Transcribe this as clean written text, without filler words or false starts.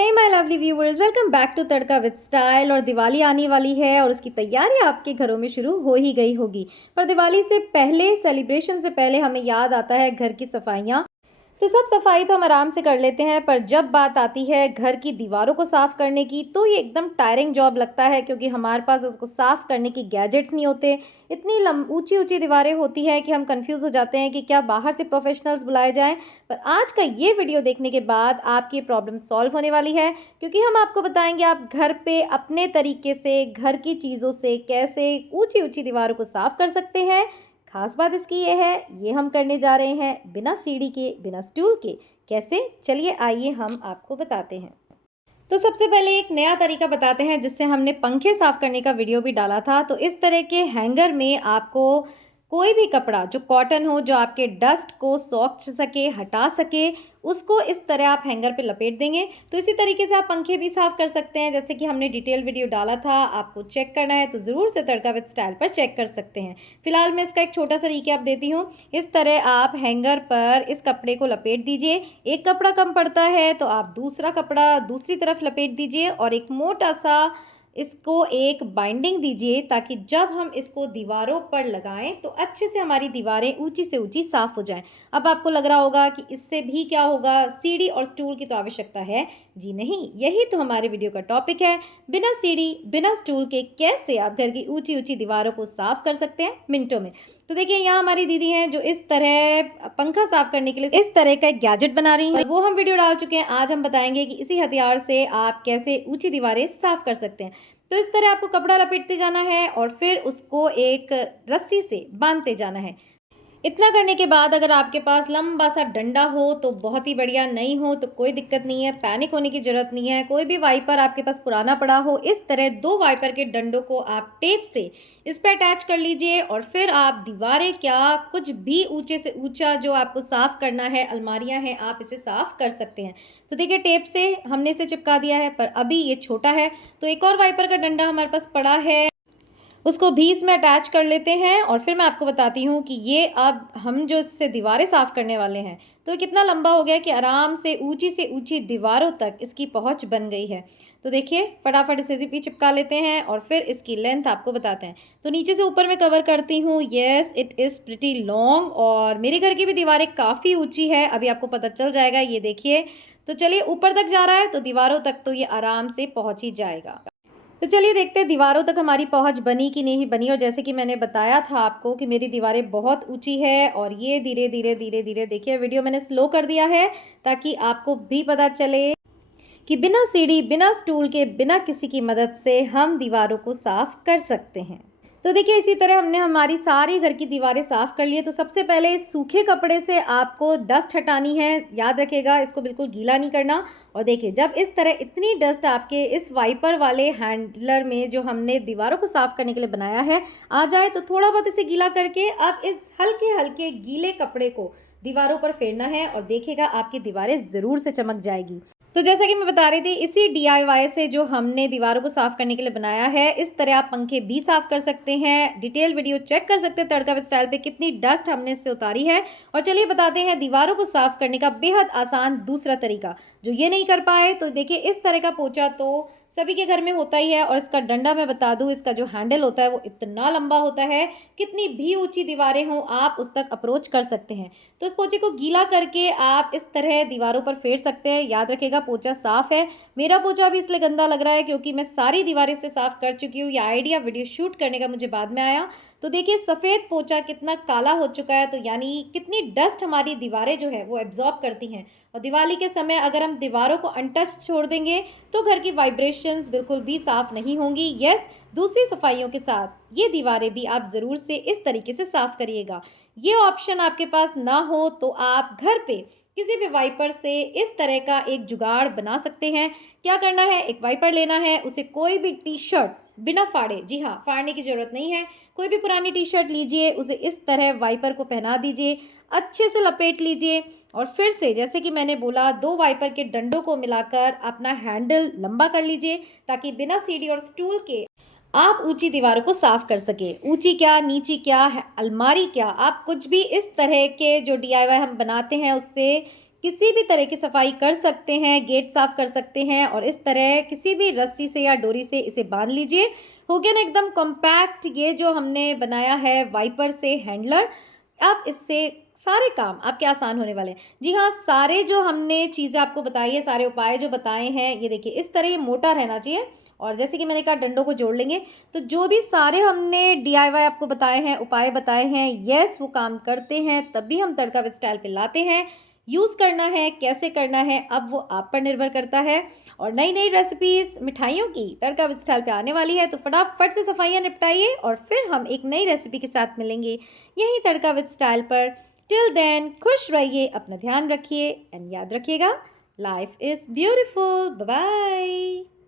Hey my lovely viewers, welcome back to Tadka with style. और दिवाली आने वाली है और उसकी तैयारी आपके घरों में शुरू हो ही गई होगी। पर दिवाली से पहले, सेलिब्रेशन से पहले हमें याद आता है घर की सफाइयाँ। तो सब सफाई तो हम आराम से कर लेते हैं, पर जब बात आती है घर की दीवारों को साफ़ करने की तो ये एकदम टायरिंग जॉब लगता है, क्योंकि हमारे पास उसको साफ़ करने की गैजेट्स नहीं होते। इतनी ऊंची ऊंची दीवारें होती है कि हम कंफ्यूज हो जाते हैं कि क्या बाहर से प्रोफेशनल्स बुलाए जाएं। पर आज का ये वीडियो देखने के बाद आपकी ये प्रॉब्लम सॉल्व होने वाली है, क्योंकि हम आपको बताएंगे आप घर पे अपने तरीके से घर की चीज़ों से कैसे ऊंची ऊंची दीवारों को साफ़ कर सकते हैं। खास बात इसकी ये है, ये हम करने जा रहे हैं बिना सीढ़ी के, बिना स्टूल के। कैसे? चलिए आइए हम आपको बताते हैं। तो सबसे पहले एक नया तरीका बताते हैं, जिससे हमने पंखे साफ करने का वीडियो भी डाला था। तो इस तरह के हैंगर में आपको कोई भी कपड़ा जो कॉटन हो, जो आपके डस्ट को सोख सके, हटा सके, उसको इस तरह आप हैंगर पे लपेट देंगे। तो इसी तरीके से आप पंखे भी साफ़ कर सकते हैं, जैसे कि हमने डिटेल वीडियो डाला था। आपको चेक करना है तो ज़रूर से तड़का विद स्टाइल पर चेक कर सकते हैं। फिलहाल मैं इसका एक छोटा सा रिकैप देती हूँ। इस तरह आप हैंगर पर इस कपड़े को लपेट दीजिए। एक कपड़ा कम पड़ता है तो आप दूसरा कपड़ा दूसरी तरफ लपेट दीजिए और एक मोटा सा इसको एक बाइंडिंग दीजिए, ताकि जब हम इसको दीवारों पर लगाएं तो अच्छे से हमारी दीवारें ऊंची से ऊंची साफ़ हो जाएं। अब आपको लग रहा होगा कि इससे भी क्या होगा, सीढ़ी और स्टूल की तो आवश्यकता है। जी नहीं, यही तो हमारे वीडियो का टॉपिक है। बिना सीढ़ी, बिना स्टूल के कैसे आप घर की ऊंची ऊंची दीवारों को साफ़ कर सकते हैं मिनटों में। तो देखिए, यहाँ हमारी दीदी हैं जो इस तरह पंखा साफ़ करने के लिए इस तरह का एक गैजेट बना रही हैं। वो हम वीडियो डाल चुके हैं। आज हम बताएंगे कि इसी हथियार से आप कैसे ऊंची दीवारें साफ़ कर सकते हैं। तो इस तरह आपको कपड़ा लपेटते जाना है और फिर उसको एक रस्सी से बांधते जाना है। इतना करने के बाद अगर आपके पास लंबा सा डंडा हो तो बहुत ही बढ़िया, नहीं हो तो कोई दिक्कत नहीं है, पैनिक होने की ज़रूरत नहीं है। कोई भी वाइपर आपके पास पुराना पड़ा हो, इस तरह 2 वाइपर के डंडों को आप टेप से इस पर अटैच कर लीजिए और फिर आप दीवारें क्या, कुछ भी ऊंचे से ऊंचा जो आपको साफ़ करना है, अलमारियां हैं, आप इसे साफ़ कर सकते हैं। तो देखिए, टेप से हमने इसे चिपका दिया है, पर अभी ये छोटा है तो एक और वाइपर का डंडा हमारे पास पड़ा है, उसको भी इसमें अटैच कर लेते हैं। और फिर मैं आपको बताती हूँ कि ये अब हम जो इससे दीवारें साफ़ करने वाले हैं, तो कितना लंबा हो गया कि आराम से ऊंची दीवारों तक इसकी पहुँच बन गई है। तो देखिए, फटाफट इसे भी चिपका लेते हैं और फिर इसकी लेंथ आपको बताते हैं। तो नीचे से ऊपर मैं कवर करती हूँ। Yes, it is pretty long और मेरे घर की भी दीवारें काफ़ी ऊँची है, अभी आपको पता चल जाएगा। ये देखिए, तो चलिए, ऊपर तक जा रहा है तो दीवारों तक तो ये आराम से पहुँच ही जाएगा। तो चलिए देखते हैं दीवारों तक हमारी पहुंच बनी कि नहीं बनी। और जैसे कि मैंने बताया था आपको कि मेरी दीवारें बहुत ऊंची है और ये धीरे धीरे धीरे धीरे, देखिए वीडियो मैंने स्लो कर दिया है ताकि आपको भी पता चले कि बिना सीढ़ी, बिना स्टूल के, बिना किसी की मदद से हम दीवारों को साफ़ कर सकते हैं। तो देखिए, इसी तरह हमने हमारी सारी घर की दीवारें साफ़ कर ली है। तो सबसे पहले इस सूखे कपड़े से आपको डस्ट हटानी है। याद रखिएगा, इसको बिल्कुल गीला नहीं करना। और देखिए, जब इस तरह इतनी डस्ट आपके इस वाइपर वाले हैंडलर में जो हमने दीवारों को साफ़ करने के लिए बनाया है आ जाए, तो थोड़ा बहुत इसे गीला करके अब इस हल्के हल्के गीले कपड़े को दीवारों पर फेरना है और देखिएगा आपकी दीवारें ज़रूर से चमक जाएगी। तो जैसा कि मैं बता रही थी, इसी DIY से जो हमने दीवारों को साफ़ करने के लिए बनाया है, इस तरह आप पंखे भी साफ़ कर सकते हैं। डिटेल वीडियो चेक कर सकते हैं तड़का विद स्टाइल पे, कितनी डस्ट हमने इससे उतारी है। और चलिए बताते हैं दीवारों को साफ़ करने का बेहद आसान दूसरा तरीका। जो ये नहीं कर पाए तो देखिए, इस तरह का पोंछा तो सभी के घर में होता ही है। और इसका डंडा मैं बता दूं, इसका जो हैंडल होता है वो इतना लंबा होता है, कितनी भी ऊंची दीवारें हों आप उस तक अप्रोच कर सकते हैं। तो इस पोंछे को गीला करके आप इस तरह दीवारों पर फेर सकते हैं। याद रखिएगा, पोंछा साफ़ है। मेरा पोंछा भी इसलिए गंदा लग रहा है क्योंकि मैं सारी दीवारें से साफ़ कर चुकी हूँ। यह आइडिया वीडियो शूट करने का मुझे बाद में आया। तो देखिए, सफ़ेद पोंछा कितना काला हो चुका है, तो यानी कितनी डस्ट हमारी दीवारें जो है वो एब्जॉर्ब करती हैं। और दिवाली के समय अगर हम दीवारों को अनटच छोड़ देंगे तो घर की वाइब्रेशंस बिल्कुल भी साफ़ नहीं होंगी। यस, दूसरी सफाइयों के साथ ये दीवारें भी आप ज़रूर से इस तरीके से साफ़ करिएगा। ये ऑप्शन आपके पास ना हो तो आप घर पे किसी भी वाइपर से इस तरह का एक जुगाड़ बना सकते हैं। क्या करना है, एक वाइपर लेना है, उसे कोई भी टी-शर्ट बिना फाड़े, जी हाँ, फाड़ने की ज़रूरत नहीं है, कोई भी पुरानी टी-शर्ट लीजिए, उसे इस तरह वाइपर को पहना दीजिए, अच्छे से लपेट लीजिए और फिर से जैसे कि मैंने बोला, 2 वाइपर के डंडों को मिलाकर अपना हैंडल लंबा कर लीजिए, ताकि बिना सीढ़ी और स्टूल के आप ऊंची दीवारों को साफ कर सके। ऊंची क्या, नीची क्या, अलमारी क्या, आप कुछ भी इस तरह के जो DIY हम बनाते हैं उससे किसी भी तरह की सफाई कर सकते हैं, गेट साफ कर सकते हैं और इस तरह किसी भी रस्सी से या डोरी से इसे बांध लीजिए। हो गया ना एकदम कॉम्पैक्ट ये जो हमने बनाया है वाइपर से हैंडलर। अब इससे सारे काम आपके आसान होने वाले हैं। जी हाँ, सारे जो हमने चीज़ें आपको बताई है, सारे उपाय जो बताए हैं, ये देखिए इस तरह ये मोटा रहना चाहिए और जैसे कि मैंने कहा डंडों को जोड़ लेंगे। तो जो भी सारे हमने डीआईवाई आपको बताए हैं, उपाय बताए हैं, येस वो काम करते हैं, तब भी हम तड़का विद स्टाइल पे लाते हैं। यूज़ करना है, कैसे करना है, अब वो आप पर निर्भर करता है। और नई-नई रेसिपीज़ मिठाइयों की तड़का विद स्टाइल पे आने वाली है, तो फटाफट से सफाइयाँ निपटाइए और फिर हम एक नई रेसिपी के साथ मिलेंगे यहीं तड़का विद स्टाइल पर। टिल देन खुश रहिए, अपना ध्यान रखिए एंड याद रखिएगा, life is beautiful. Bye bye.